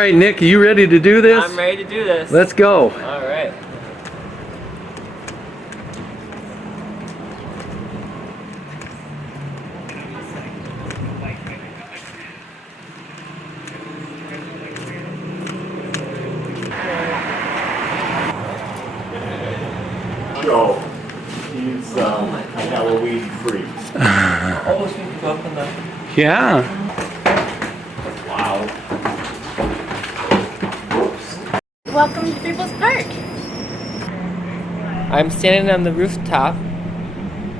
right, Nick, are you ready to do this? I'm ready to do this. Let's go. All right. So he's Halloween free. Oh, so you can go up in the... Yeah. Wow. Welcome to People's Park. I'm standing on the rooftop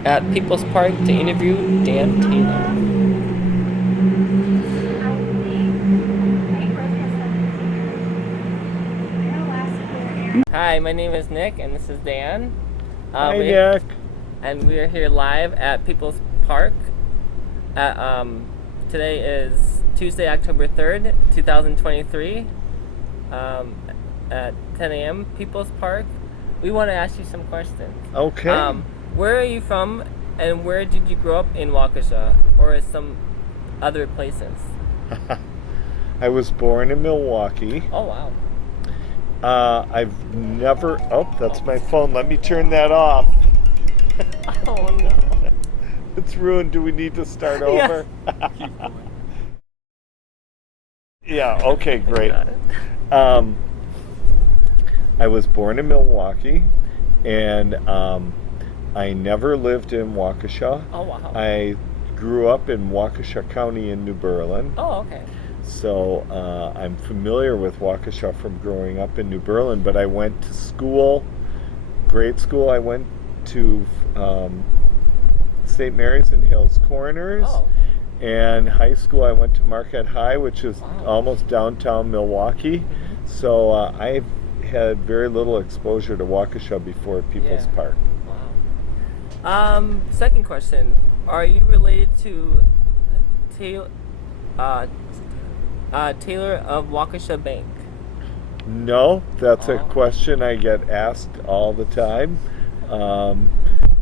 at People's Park to interview Dan Taylor. Hi, my name is Nick, and this is Dan. Hi, Nick. And we are here live at People's Park. Today is Tuesday, October 3rd, 2023. At 10 a.m. People's Park. We want to ask you some questions. Okay. Where are you from, and where did you grow up in Waukesha, or some other places? I was born in Milwaukee. Oh, wow. I've never... Oh, that's my phone. Let me turn that off. Oh, no. It's ruined. Do we need to start over? Keep going. Yeah, okay, great. Got it. I was born in Milwaukee, and I never lived in Waukesha. Oh, wow. I grew up in Waukesha County in New Berlin. Oh, okay. So I'm familiar with Waukesha from growing up in New Berlin, but I went to school, grade school, I went to St. Mary's in Hills Corners. Oh. And high school, I went to Marquette High, which is Wow. almost downtown Milwaukee. Mm-hmm. So I've had very little exposure to Waukesha before People's Yeah. Park. Wow. Second question. Are you related to Taylor of Waukesha Bank? No, that's a Oh. question I get asked all the time.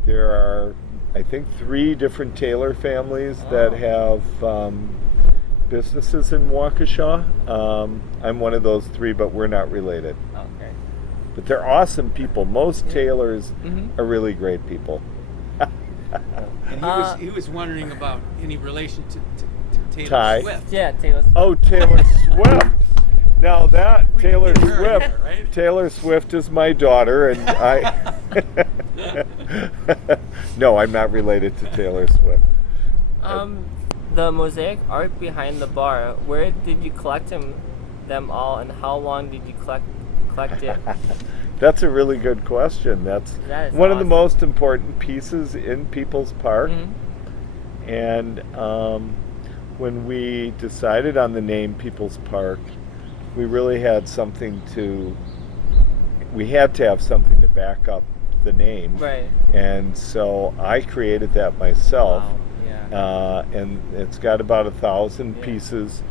There are, I think, 3 different Taylor families that have businesses in Waukesha. I'm one of those 3, but we're not related. Okay. But they're awesome people. Most Taylors Mhm. are really great people. And he was wondering about any relation to Taylor Ty. Swift. Yeah, Taylor Swift. Oh, Taylor Swift. Now that We can Taylor get her Swift, here, right? Taylor Swift is my daughter, and I. No, I'm not related to Taylor Swift. The mosaic art behind the bar, where did you collect them all, and how long did you collect it? That's a really good question. That's That is one of the awesome. most important pieces in People's Park. Mhm. And when we decided on the name People's Park, we really had something to. We had to have something to back up the name. Right. And so I created that myself. Wow. Yeah. And it's got about 1,000 Yeah. pieces.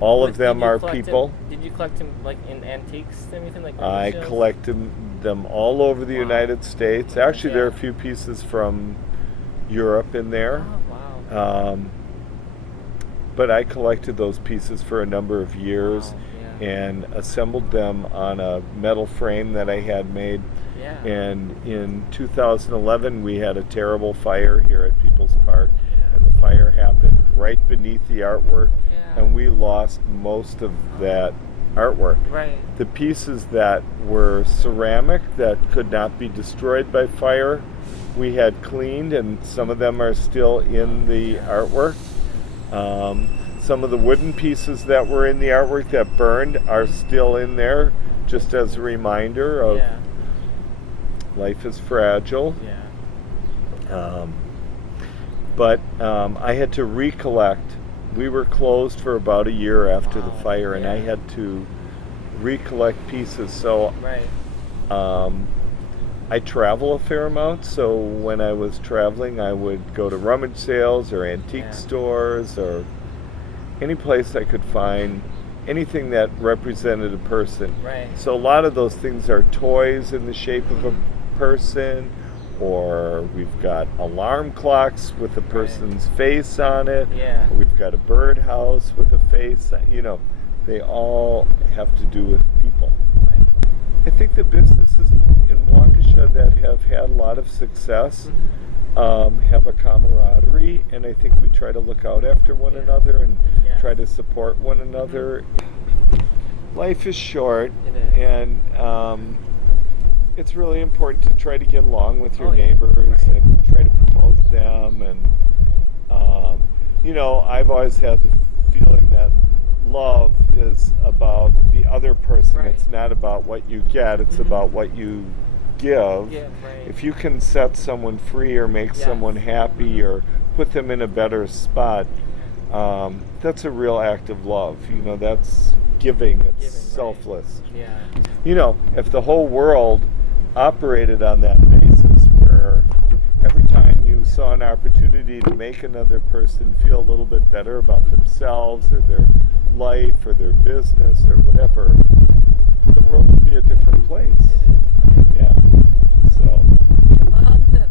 All Like, of them did you are collect people. Did you collect them like in antiques or anything like that? I collected them all over the Wow. United States. Actually, there are a Yeah. few pieces from Europe in there. Oh, wow. But I collected those pieces for a number of years Wow, yeah. and assembled them on a metal frame that I had made. Yeah. And in 2011, we had a terrible fire here at People's Park. Yeah. And the fire happened right beneath the artwork. Yeah. And we lost most of that artwork. Right. The pieces that were ceramic that could not be destroyed by fire, we had cleaned, and some of them are still in the artwork. Some of the wooden pieces that were in the artwork that burned are still in there, just as a reminder of Yeah. life is fragile. Yeah. But I had to recollect. We were closed for about a year after the Wow, fire, and I yeah. had to recollect pieces. So Right. I travel a fair amount, so when I was traveling, I would go to rummage sales or antique Yeah. stores or any place I could find anything that represented a person. Right. So a lot of those things are toys in the shape of a person, or we've got alarm clocks with a person's face on it. Yeah. Or we've got a birdhouse with a face, they all have to do with people. Right. I think the businesses in Waukesha that have had a lot of success have a camaraderie, and I think we try to look out after one another and Yeah. try to support one another. Life is short, It is. and it's really important to try to get along with your Oh, yeah. neighbors Right. and try to promote them. And I've always had the feeling that love is about the other person. Right. It's not about what you get, it's about what you give. Yeah, right. If you can set someone free or make Yes. someone happy or put them in a better spot, that's a real act of love. That's giving. It's Giving, right. selfless. Yeah. If the whole world operated on that basis, where every time you saw an opportunity to make another person feel a little bit better about themselves or their life or their business or whatever, the world would be a different place. It is. Right. Yeah. So,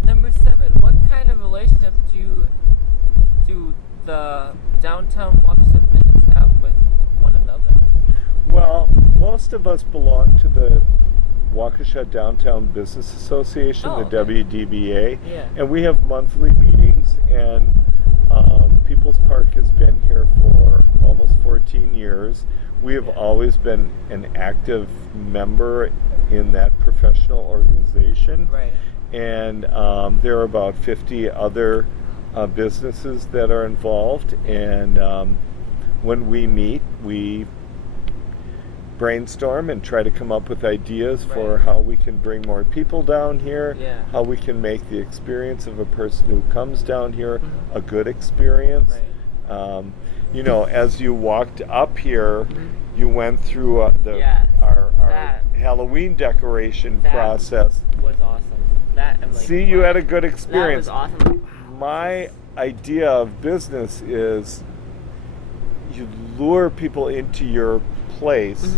Number 7. What kind of relationship do the downtown Waukesha business have with one another? well, most of us belong to the Waukesha Downtown Business Association, Oh, the okay. WDBA, Yeah. and we have monthly meetings. And People's Park has been here for almost 14 years. We have always been an active member in that professional organization. Right. And there are about 50 other businesses that are involved. And when we meet, we brainstorm and try to come up with ideas for Right. how we can bring more people down here, Yeah. how we can make the experience of a person who comes down here a good experience. Right. As you walked up here, you went through Yes. our That- Halloween decoration That process. was awesome. That I'm like, See, you wow. had a good That experience. was awesome. My idea of business is you lure people into your place,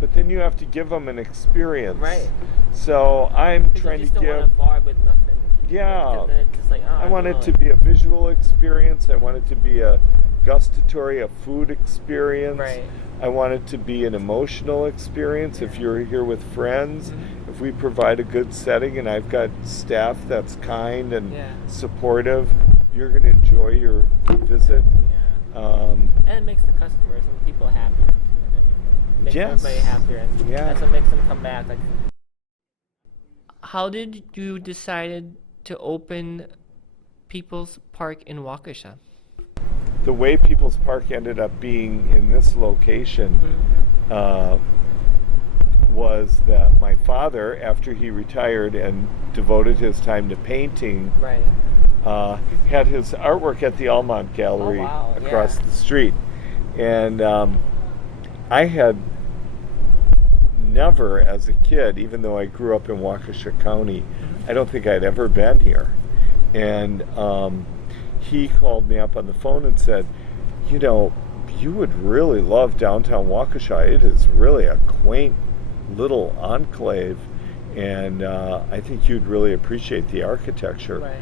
but then you have to give them an experience. Right. So I'm 'Cause trying you just to don't give. want a bar with nothing. Yeah. 'Cause then it's just like, I want it to be a visual experience. I want it to be a gustatory, a food experience. Right. I want it to be an emotional experience. If you're here with friends, if we provide a good setting and I've got staff that's kind and Yeah. supportive, you're going to enjoy your visit. Yeah. And it makes the customers and people happier too. It makes Yes. everybody happier, and Yeah. that's what makes them come back. Like, how did you decide to open People's Park in Waukesha? The way People's Park ended up being in this location was that my father, after he retired and devoted his time to painting, Right. had his artwork at the Almont Gallery wow, across yeah. the street. And I had never, as a kid, even though I grew up in Waukesha County, I don't think I'd ever been here. And he called me up on the phone and said, you would really love downtown Waukesha. It is really a quaint little enclave, and I think you'd really appreciate the architecture. Right.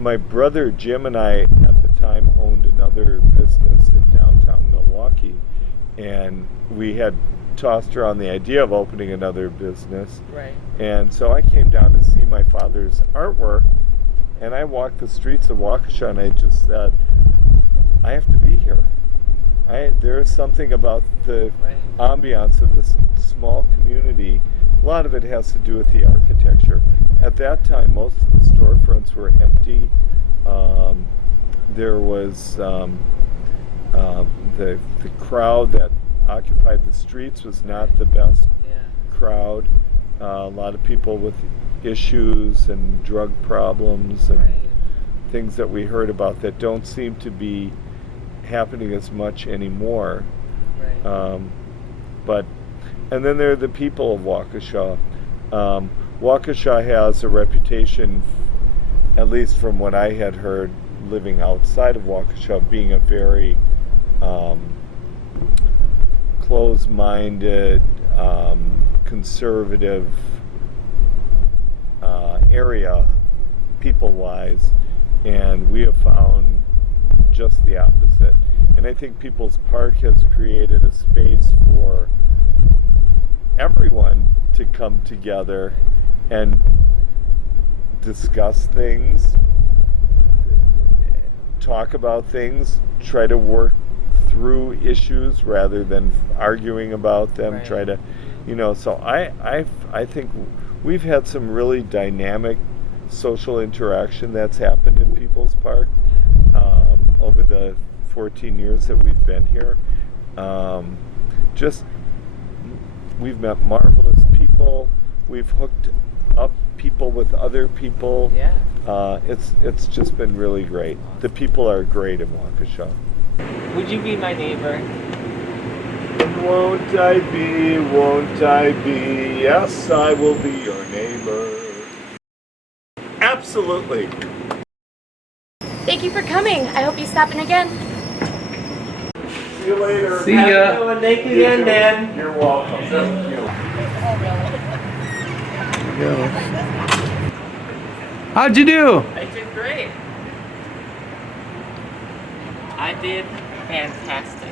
My brother Jim and I at the time owned another business in downtown Milwaukee, and we had tossed around the idea of opening another business. Right. And so I came down to see my father's artwork, and I walked the streets of Waukesha and I just said, I have to be here. There's something about the Right. ambiance of this small community. A lot of it has to do with the architecture. At that time, most of the storefronts were empty. There was the crowd that occupied the streets was not the best Yeah. crowd. A lot of people with issues and drug problems and Right. things that we heard about that don't seem to be happening as much anymore. Right. And then there are the people of Waukesha. Waukesha has a reputation, at least from what I had heard living outside of Waukesha, of being a very closed-minded, conservative area, people-wise, and we have found just the opposite. And I think People's Park has created a space for everyone to come together and discuss things, talk about things, try to work through issues rather than arguing about them. Right. Try to, So I think we've had some really dynamic social interaction that's happened in People's Park over the 14 years that we've been here. We've met marvelous people. We've hooked up people with other people. Yeah. It's just been really great. The people are great in Waukesha. Would you be my neighbor? Won't I be, yes, I will be your neighbor. Absolutely. Thank you for coming. I hope you stop in again. See you later. See ya. Thank you again, Dan. You're welcome. Thank you. How'd you do? I did great. I did fantastic.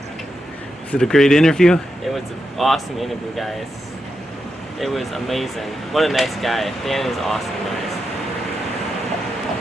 Is it a great interview? It was an awesome interview, guys. It was amazing. What a nice guy. Dan is awesome, guys.